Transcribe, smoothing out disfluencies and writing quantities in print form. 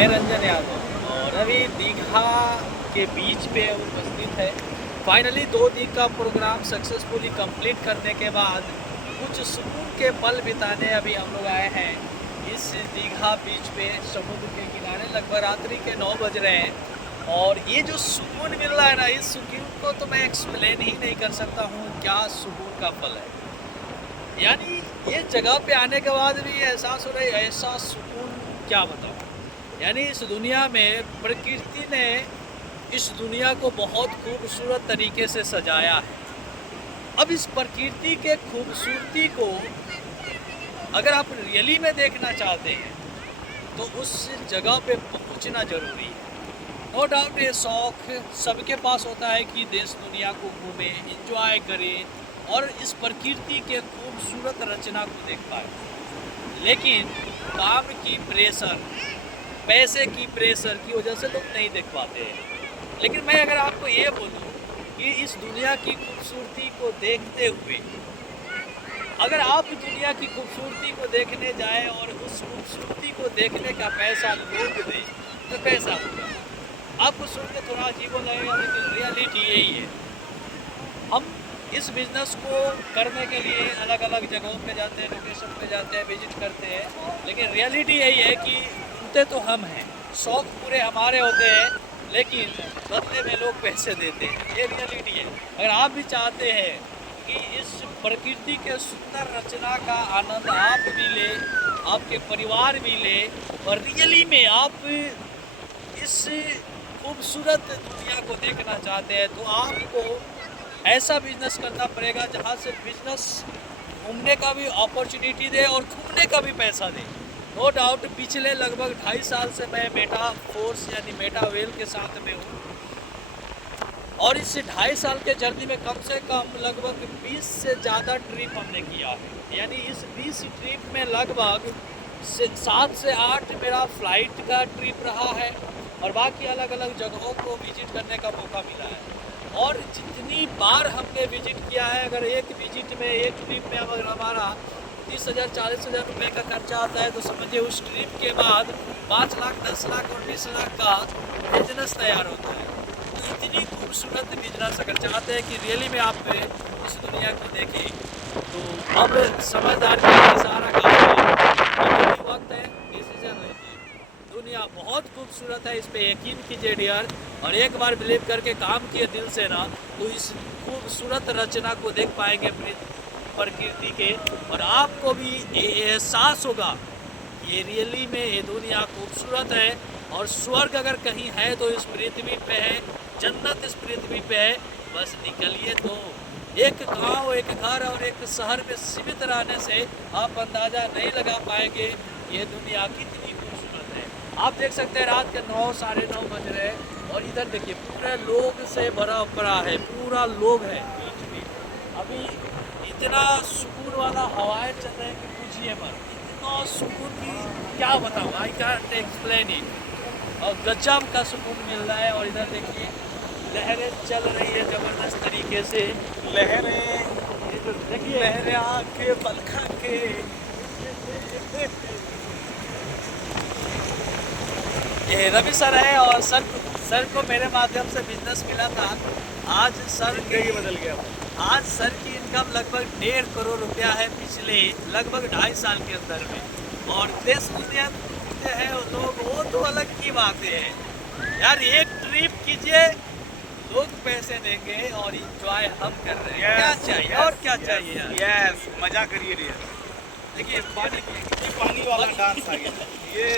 मैं रंजन यादव और अभी दीघा के बीच पे उपस्थित है। फाइनली 2 दिन का प्रोग्राम सक्सेसफुली कंप्लीट करने के बाद कुछ सुकून के पल बिताने अभी हम लोग आए हैं इस दीघा बीच पे समुद्र के किनारे। लगभग रात्रि के 9 बज रहे हैं और ये जो सुकून मिल रहा है ना, इस सुकून को तो मैं एक्सप्लेन ही नहीं कर सकता हूँ क्या सुकून का फल है। यानी ये जगह पे आने के बाद भी एहसास हो रहा है, ऐसा सुकून क्या बताऊँ। यानी इस दुनिया में प्रकृति ने इस दुनिया को बहुत खूबसूरत तरीके से सजाया है। अब इस प्रकृति के खूबसूरती को अगर आप रियली में देखना चाहते हैं तो उस जगह पे पहुंचना ज़रूरी है। नो डाउट ये शौक़ सबके पास होता है कि देश दुनिया को घूमें, एंजॉय करें और इस प्रकृति के खूबसूरत रचना को देख पाए। लेकिन काम की प्रेशर, पैसे की प्रेशर की वजह से लोग नहीं देख पाते हैं। लेकिन मैं अगर आपको ये बोलूँ कि इस दुनिया की खूबसूरती को देखते हुए अगर आप दुनिया की खूबसूरती को देखने जाएं और उस खूबसूरती को देखने का पैसा लोग दें तो कैसा होगा। आपको सुन के थोड़ा अजीब लगेगा लेकिन रियलिटी यही है। हम इस बिज़नेस को करने के लिए अलग अलग जगहों पे जाते हैं, लोकेशन पे जाते हैं, विजिट करते हैं, लेकिन रियलिटी यही है कि होते तो हम हैं, शौक़ पूरे हमारे होते हैं, लेकिन बदले में लोग पैसे देते हैं। ये रियलिटी है। अगर आप भी चाहते हैं कि इस प्रकृति के सुंदर रचना का आनंद आप भी ले, आपके परिवार भी ले और रियली में आप इस खूबसूरत दुनिया को देखना चाहते हैं तो आपको ऐसा बिजनेस करना पड़ेगा जहां से बिजनेस घूमने का भी अपॉर्चुनिटी दे और घूमने का भी पैसा दे। नो डाउट पिछले लगभग 2.5 साल से मैं मेटा फोर्स यानी मेटा वेल के साथ में हूँ और इस 2.5 साल के जर्नी में कम से कम लगभग 20 से ज़्यादा ट्रिप हमने किया है। यानी इस 20 ट्रिप में लगभग 7 से 8 मेरा फ्लाइट का ट्रिप रहा है और बाकी अलग अलग जगहों को विजिट करने का मौका मिला है। और जितनी बार हमने विजिट किया है, अगर एक विजिट में, एक ट्रिप में अगर हमारा 30,000 40,000 रुपये का खर्चा आता है तो समझिए उस ट्रिप के बाद 5 लाख 10 लाख और 20 लाख का बिजनेस तैयार होता है। तो इतनी खूबसूरत बिजनेस अगर चाहते हैं कि रियली में आप इस दुनिया को देखें तो अब समझदार का सारा काम है, वक्त है, डिसीजन लीजिए। दुनिया बहुत खूबसूरत है, इस पे यकीन कीजिए डियर, और एक बार बिलीव करके काम किए दिल से ना तो इस खूबसूरत रचना को देख पाएंगे प्रकृति के और आपको भी एहसास होगा ये रियली में ये दुनिया खूबसूरत है और स्वर्ग अगर कहीं है तो इस पृथ्वी पे है, जन्नत इस पृथ्वी पे है। बस निकलिए तो एक गांव, एक घर और एक शहर में सीमित रहने से आप अंदाज़ा नहीं लगा पाएंगे ये दुनिया कितनी खूबसूरत है। आप देख सकते हैं रात के 9 साढ़े 9 बज रहे हैं और इधर देखिए पूरे लोग से भरा पड़ा है, पूरा लोग है बीच में। अभी इतना सुकून वाला हवाएं चल रहे हैं कि पूछिए मत, इतना सुकून की क्या बताऊँ, आई कैंट एक्सप्लेन इट। और गजब का सुकून मिल रहा है और इधर देखिए लहरें चल रही है ज़बरदस्त तरीके से। लहरें, ये जो देखिए लहरें आके पलखा के ये रवि सर है और सर को मेरे माध्यम से बिजनेस मिला था। आज सर की बदल गया। आज सर की इनकम लगभग 1.5 करोड़ रुपया है पिछले लगभग 2.5 साल के अंदर में। और देश दुनिया घूमते हैं लोग, वो तो अलग की बातें हैं यार। एक ट्रिप कीजिए, लोग पैसे देंगे और इंजॉय हम कर रहे हैं। क्या चाहिए और क्या चाहिए यार। यस, मजा करिए डियर। देखिए पानी पानी वाला डांस आ गया। ये